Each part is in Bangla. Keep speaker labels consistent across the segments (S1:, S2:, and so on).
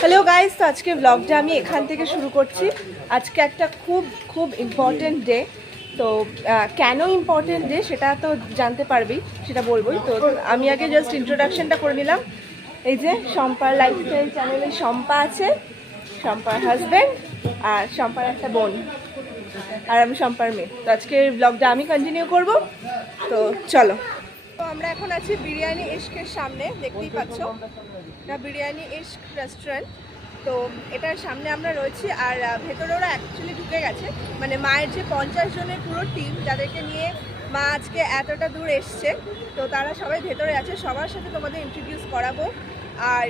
S1: হ্যালো গাইস তো আজকে ব্লগটা আমি এখান থেকে শুরু করছি। আজকে একটা খুব খুব ইম্পর্টেন্ট ডে তো কেন ইম্পর্টেন্ট ডে সেটা তো জানতে পারবি, সেটা বলবোই। তো, আমি আগে জাস্ট ইন্ট্রোডাকশনটা করে নিলাম। এই যে, শম্পার লাইফস্টাইল চ্যানেলে শম্পা আছে, শম্পার হাজব্যান্ড আর শম্পার একটা বোন। আর আমি শম্পার মেয়ে। তো আজকে ব্লগটা আমি কন্টিনিউ করব। তো, চলো। তো আমরা এখন আছি বিরিয়ানি ইশকের সামনে, দেখতেই পাচ্ছ। এটা বিরিয়ানি ইশক রেস্টুরেন্ট তো এটার সামনে আমরা রয়েছি আর ভেতরে ওরা অ্যাকচুয়ালি ঢুকে গেছে। মানে মায়ের যে পঞ্চাশ জনের পুরো টিম যাদেরকে নিয়ে মা আজকে এতটা দূর এসছে তো তারা সবাই ভেতরে আছে। সবার সাথে তোমাদের ইন্ট্রোডিউস করাবো। আর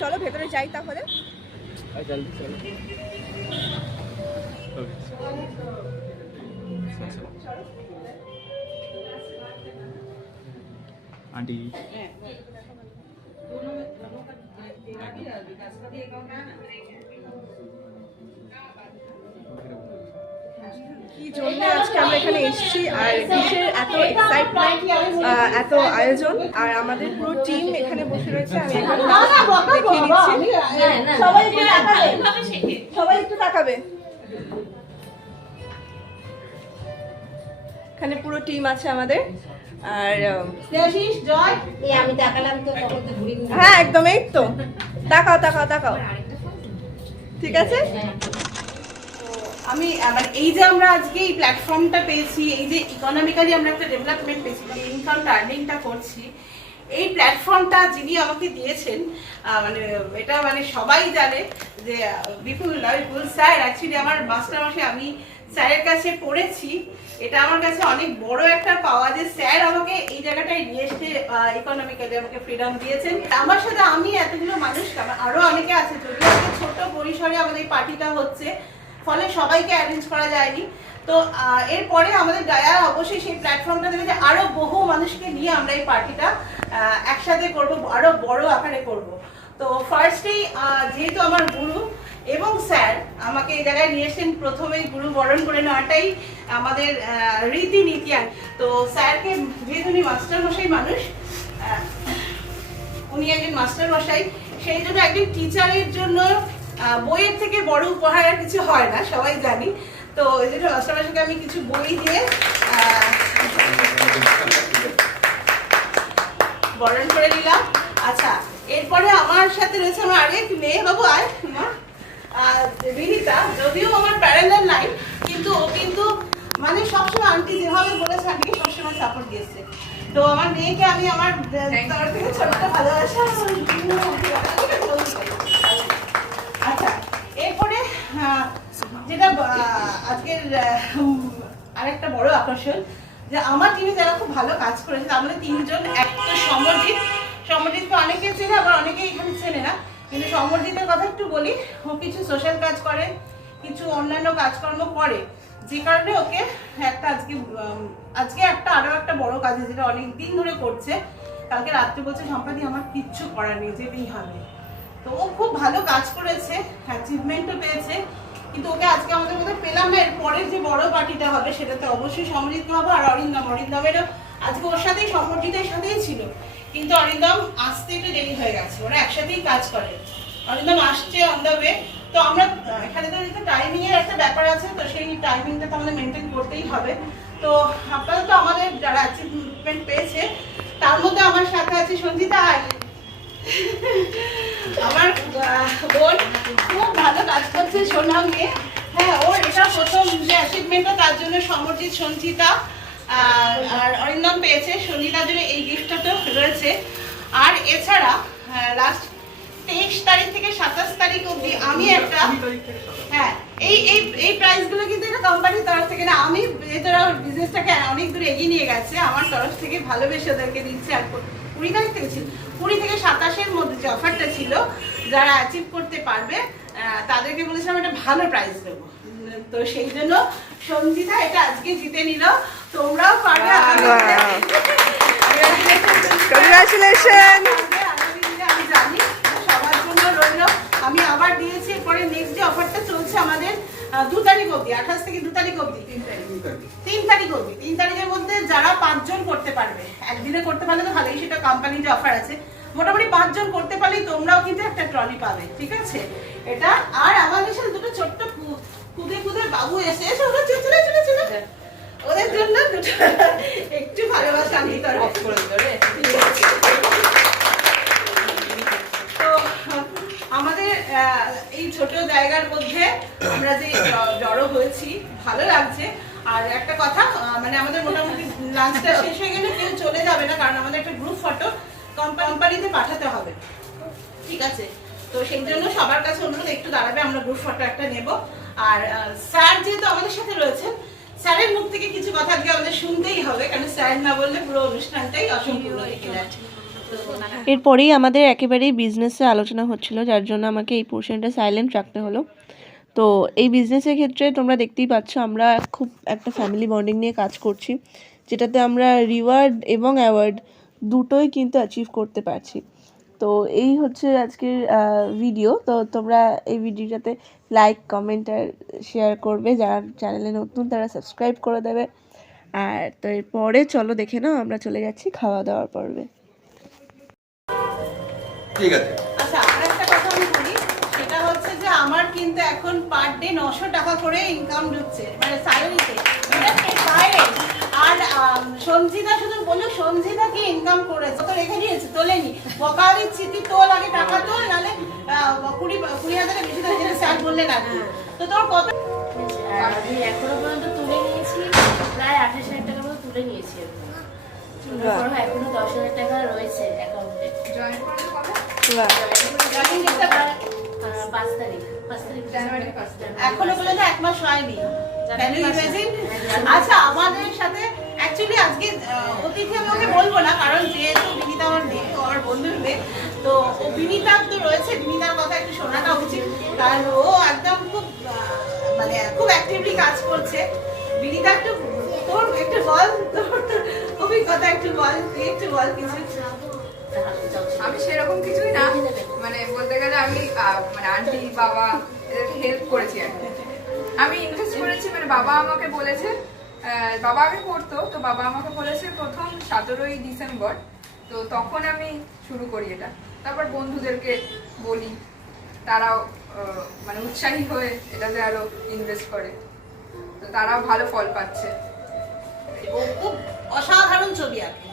S1: চলো ভেতরে যাই তাহলে।
S2: आंटी
S1: কি জন্য আজকে আমরা এখানে এসেছি? আর কিসের এত এক্সাইটমেন্ট এত আয়োজন? আর আমাদের পুরো টিম এখানে বসে রয়েছে আমি এখন দেখিয়ে দিচ্ছি। সবাই একটু তাকাবে। সবাই একটু তাকাবে। এখানে পুরো টিম আছে আমাদের। আর হ্যাঁ একদম এই তো। তাকাও তাকাও তাকাও। ঠিক আছে?
S3: আমি মানে এই যে আমরা আজকে এই প্ল্যাটফর্মটা পেয়েছি এই যে ইকোনমিক্যালি আমরা একটা ডেভেলপমেন্ট পেয়েছি মানে ইনকাম আর্নিংটা করছি এই প্ল্যাটফর্মটা যিনি আমাকে দিয়েছেন মানে এটা মানে সবাই জানে যে বিপুল বিপুল স্যার অ্যাকচুয়ালি আমার মাস্টার মাসে আমি স্যারের কাছে পড়েছি। এটা আমার কাছে অনেক বড় একটা পাওয়া যে স্যার আমাকে এই জায়গাটায় নিয়ে এসে ইকোনমিক্যালি আমাকে ফ্রিডম দিয়েছেন। আমার সাথে আমি এতগুলো মানুষ, আমার আরও অনেকে আছে আজকে ছোট পরিসরে আমাদের পার্টিটা হচ্ছে, ফলে সবাইকে অ্যারেঞ্জ করা যায়নি। তো এরপরে আমাদের ডায়া অবশ্যই সেই প্ল্যাটফর্মটা থেকে আরও বহু মানুষকে নিয়ে আমরা এই পার্টিটা একসাথে করব, আরও বড় আকারে করব। তো ফার্স্টেই যেহেতু আমার গুরু এবং স্যার আমাকে এই জায়গায় নিয়ে এসেছেন। প্রথমেই গুরু বরণ করে নেওয়াটাই আমাদের রীতিনীতি। আর তো স্যারকে যেহেতু উনি মাস্টারমশাই মানুষ উনি একজন মাস্টারমশাই, সেই জন্য একজন টিচারের জন্য বইয়ের থেকে বড় উপহার আর কিছু হয় না, সবাই জানি। তো এই জন্য মাস্টারমশাইকে আমি কিছু বই দিয়ে বরণ করে নিলাম। আচ্ছা এরপরে আমার সাথে রয়েছে আমার আরেক মেয়ে বাবু, আয় মা। আহ, যদিও আমার প্যারালাল নাই কিন্তু ও কিন্তু মানে সবসময় আন্টি যেভাবে বলেছে আন্টিকে সবসময় সাপোর্ট দিয়েছে। তো আমার মেয়েকে আমি আমার তরফ থেকে ছোট্ট ভালোবাসা আচ্ছা এরপরে যেটা আজকের আরেকটা বড় আকর্ষণ যে আমার টিমে যারা খুব ভালো কাজ করেছে তার মধ্যে তিনজন এক তো সমরজিৎ সমরজিৎকে অনেকে চেনে আবার অনেকে এখানে চেনে না। কিন্তু সমরজিতের কথা একটু বলি, ও কিছু সোশ্যাল কাজ করে, কিছু অন্যান্য কাজকর্ম করে। যে কারণে ওকে একটা আজকে আজকে একটা আরও একটা বড় কাজ যেটা অনেক দিন ধরে করছে। কালকে রাত্রে বলছে সম্পাদি আমার কিচ্ছু করার নেই, যেতেই হবে। তো ও খুব ভালো কাজ করেছে অ্যাচিভমেন্টও পেয়েছে। কিন্তু ওকে আজকে আমাদের মধ্যে পেলাম এর পরের যে বড় পার্টিটা হবে, সেটাতে অবশ্যই সমৃদ্ধ হবে আর অরিন্দম। অরিন্দমেরও আজকে ওর সাথেই সমর্জিতের সাথেই ছিল। কিন্তু অরিন্দম আসতে একটু দেরি হয়ে গেছে। ওরা একসাথেই কাজ করে। অরিন্দম আসছে অন দ্য ওয়ে তো আমরা এখানে তো যেহেতু টাইমিং এর একটা ব্যাপার আছে, তো সেই টাইমিংটা তো আমাদের মেনটেন করতেই হবে। তো আপাতত আমাদের যারা অ্যাচিভমেন্ট পেয়েছে, তার মধ্যে আমার সাথে আছে সঞ্জিতা আয় আমার বোন খুব ভালো কাজ করছে সোনা মেয়ে হ্যাঁ ওর এটা প্রথম যে অ্যাচিভমেন্টটা তার জন্য সমরজিৎ সঞ্চিতা আর আর অরিন্দম পেয়েছে। জন্য এই গিফটটা তো রয়েছে। আর এছাড়া লাস্ট তেইশ তারিখ থেকে সাতাশ তারিখ অবধি আমি একটা হ্যাঁ এই এই এই প্রাইসগুলো কিন্তু এটা কোম্পানির তরফ থেকে না আমি যেটা বিজনেসটাকে অনেক দূর এগিয়ে নিয়ে গেছে। আমার তরফ থেকে ভালোবেসে ওদেরকে দিচ্ছে আর কুড়ি তারিখ থেকে ছিল কুড়ি থেকে সাতাশের মধ্যে যে অফারটা ছিল যারা অ্যাচিভ করতে পারবে তাদেরকে বলেছিলাম একটা ভালো প্রাইস দেবো। তো সেই জন্য সঞ্জিতা এটা আজকে জিতে নিল। তোমরাও পারবে
S1: কংগ্রাচুলেশন
S3: আমি জানি। সবার জন্য রইল। আমি আবার দিয়েছি এরপরে নেক্সট যে অফারটা চলছে আমাদের দু তারিখ অবধি আঠাশ থেকে দু তারিখ অবধি। তিন তারিখ তিন তারিখ অবধি। তিন তারিখের মধ্যে যারা পাঁচজন করতে পারবে একদিনে করতে পারলে তো ভালোই সেটা কোম্পানির যে অফার আছে। মোটামুটি পাঁচজন করতে পারলেই তোমরাও কিন্তু একটা ট্রলি পাবে ঠিক আছে? এটা আর আমাদের সাথে দুটো ছোট্ট কুদে কুদে বাবু এসে এসে ওরা চলে চলে চলে চলে। ওদের জন্য দুটো একটু ভালোবাসা আছে। তো, আমাদের এই ছোট জায়গার মধ্যে আমরা যে জড়ো হয়েছি, ভালো লাগছে। আর একটা কথা মানে আমাদের মোটামুটি লাঞ্চটা শেষ হয়ে গেলে কেউ চলে যাবে না, কারণ আমাদের একটা গ্রুপ ফটো কোম্পানিতে পাঠাতে হবে। ঠিক আছে? তো সেই জন্য সবার কাছে অনুরোধ, একটু দাঁড়াবে, আমরা গ্রুপ ফটো একটা নেব। আর স্যার যেহেতু আমাদের সাথে থেকে কিছু কথা আজকে আমাদের শুনতেই হবে কারণ স্যার না বললে পুরো অনুষ্ঠানটাই অসম্পূর্ণ থেকে যায় তো
S1: এরপরেই আমাদের একেবারেই বিজনেসে আলোচনা হচ্ছিল যার জন্য আমাকে এই পোর্শনটা সাইলেন্ট রাখতে হলো। তো এই বিজনেসের ক্ষেত্রে তোমরা দেখতেই পাচ্ছ আমরা খুব একটা ফ্যামিলি বন্ডিং নিয়ে কাজ করছি যেটাতে আমরা রিওয়ার্ড এবং অ্যাওয়ার্ড দুটোই কিন্তু অ্যাচিভ করতে পারছি। তো এই হচ্ছে আজকের ভিডিও তো তোমরা এই ভিডিওটাতে লাইক কমেন্ট আর শেয়ার করবে। যারা চ্যানেলে নতুন, তারা সাবস্ক্রাইব করে দেবে। আর তো এরপরে চলো দেখে নাও, আমরা চলে যাচ্ছি খাওয়া দাওয়ার পর্বে।
S2: ঠিক আছে
S3: আচ্ছা আর একটা কথা আমি বলি সেটা হচ্ছে যে আমার কিন্তু এখন পার ডে নশো টাকা করে ইনকাম ঢুকছে মানে স্যালারিতে বাইরে? আর সঞ্জিতা শুধু বলল সঞ্জিতা কি ইনকাম করেছে? তো রেখে দিয়েছে তোলেনি। বকা দিচ্ছি তুই তোল আগে টাকা তোল নাহলে কুড়ি কুড়ি হাজারের বেশি দেয় যেটা স্যার বললেন আর তো তোর কত?
S4: আমি এখনও পর্যন্ত তুলে নিয়েছি প্রায় আঠাশ হাজার টাকা মতো তুলে নিয়েছি এখনও। দশ হাজার টাকা রয়েছে অ্যাকাউন্টে? পাঁচ তারিখ। পাঁচ তারিখ জানুয়ারি
S3: এখনও পর্যন্ত এক মাস হয়নি। Can you imagine? আচ্ছা আমাদের সাথে অ্যাকচুয়ালি আজকে অতিথি আমি ওকে বলব না কারণ যেহেতু বিনিতা আমার মেয়ে আমার বন্ধুর মেয়ে তো ও বিনিতা তো রয়েছে। বিনিতার কথা একটু শোনাটা উচিত। কারণ ও একদম খুব মানে খুব অ্যাক্টিভলি কাজ করছে। বিনিতা একটু তোর একটু বল তোর অভিজ্ঞতা একটু বল একটু বল কিছু।
S5: আমি সেরকম কিছুই না। মানে বলতে গেলে আমি মানে আন্টি, বাবা, এদেরকে হেল্প করেছি আর। আমি ইনভেস্ট করেছি মানে বাবা আমাকে বলেছে বাবা আগে করতো তো বাবা আমাকে বলেছে প্রথম সতেরোই ডিসেম্বর। তো তখন আমি শুরু করি এটা। তারপর বন্ধুদেরকে বলি, তারাও মানে উৎসাহী হয়ে এটাতে আরও ইনভেস্ট করে। তো তারাও ভালো ফল পাচ্ছে।
S3: খুব অসাধারণ ছবি আঁকে।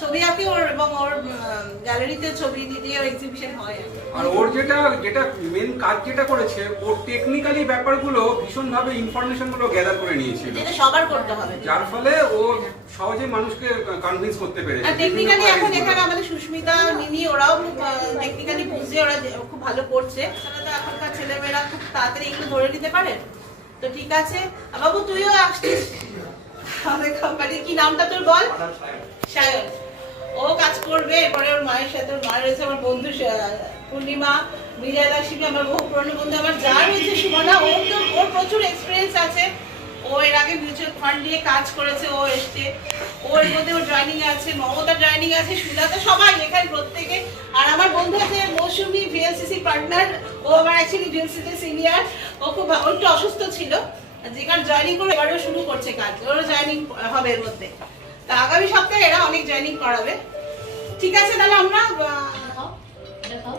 S3: ছবি আঁকে ওর এবং ওর গ্যালারিতে ছবি দিয়ে এক্সিবিশন হয়। আর
S2: ওর যেটা যেটা মেন কাজ যেটা করেছে ওর টেকনিক্যালি ব্যাপারগুলো ভীষণভাবে ইনফরমেশনগুলো গ্যাদার করে নিয়েছিল।
S3: যেটা সবার করতে হবে।
S2: যার ফলে ও সহজে মানুষকে কনভিন্স করতে পেরেছে।
S3: টেকনিক্যালি এখন এখানে আমাদের সুস্মিতা মিনি ওরাও খুব টেকনিক্যালি বুঝে ওরা খুব ভালো করছে। তাহলে তো এখনকার ছেলেমেয়েরা খুব তাড়াতাড়ি এগুলো ধরে নিতে পারে? তো ঠিক আছে। বাবু তুইও আসছিস আমাদের কোম্পানির কি নামটা তোর বল? সায়ন। ও কাজ করবে, এরপরে ওর মায়ের সাথে, ওর মা রয়েছে আমার বন্ধু পূর্ণিমা, বিজয় বিজয়লক্ষ্মী আমার বহু পুরনো বন্ধু, আমার যা রয়েছে সুমনা ওর তো, ওর প্রচুর এক্সপিরিয়েন্স আছে। ও এর আগে মিউচুয়াল ফান্ড নিয়ে কাজ করেছে, ও এসছে। ওর মধ্যে ওর জয়নিং আছে মমতা জয়নিং আছে, সুজাতা, সবাই এখানে প্রত্যেকে। আর আমার বন্ধু আছে মৌসুমি ভিএলসিসি পার্টনার ও আমার অ্যাকচুয়ালি ভিএলসিসি সিনিয়র ও খুব একটু অসুস্থ ছিল। যেখানে জয়নিং করে এবারেও শুরু করছে কাজ, ওরও জয়নিং হবে এর মধ্যে। তা আগামী সপ্তাহে এরা অনেক জয়নিং করাবে। ঠিক আছে তাহলে আমরা আহ,
S4: খাও এটা খাও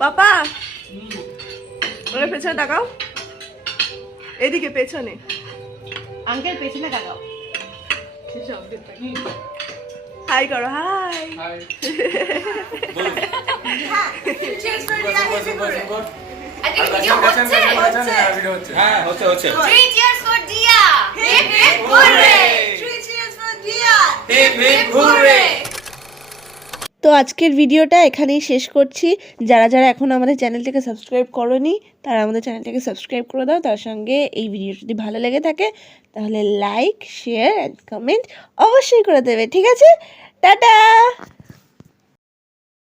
S1: পাপা ওরা পেছনে তাকাও এদিকে পেছনে
S3: আঙ্কেল পেছনে তাকাও
S1: হাই করো হাই
S2: হ্যাঁ হচ্ছে হচ্ছে
S1: তো আজকের ভিডিওটা এখানেই শেষ করছি। যারা যারা এখন আমাদের চ্যানেলটাকে সাবস্ক্রাইব করনি, তারা আমাদের চ্যানেলটাকে সাবস্ক্রাইব করে দাও। তার সঙ্গে এই ভিডিও যদি ভালো লেগে থাকে, তাহলে লাইক শেয়ার অ্যান্ড কমেন্ট অবশ্যই করে দেবে, ঠিক আছে? টাটা!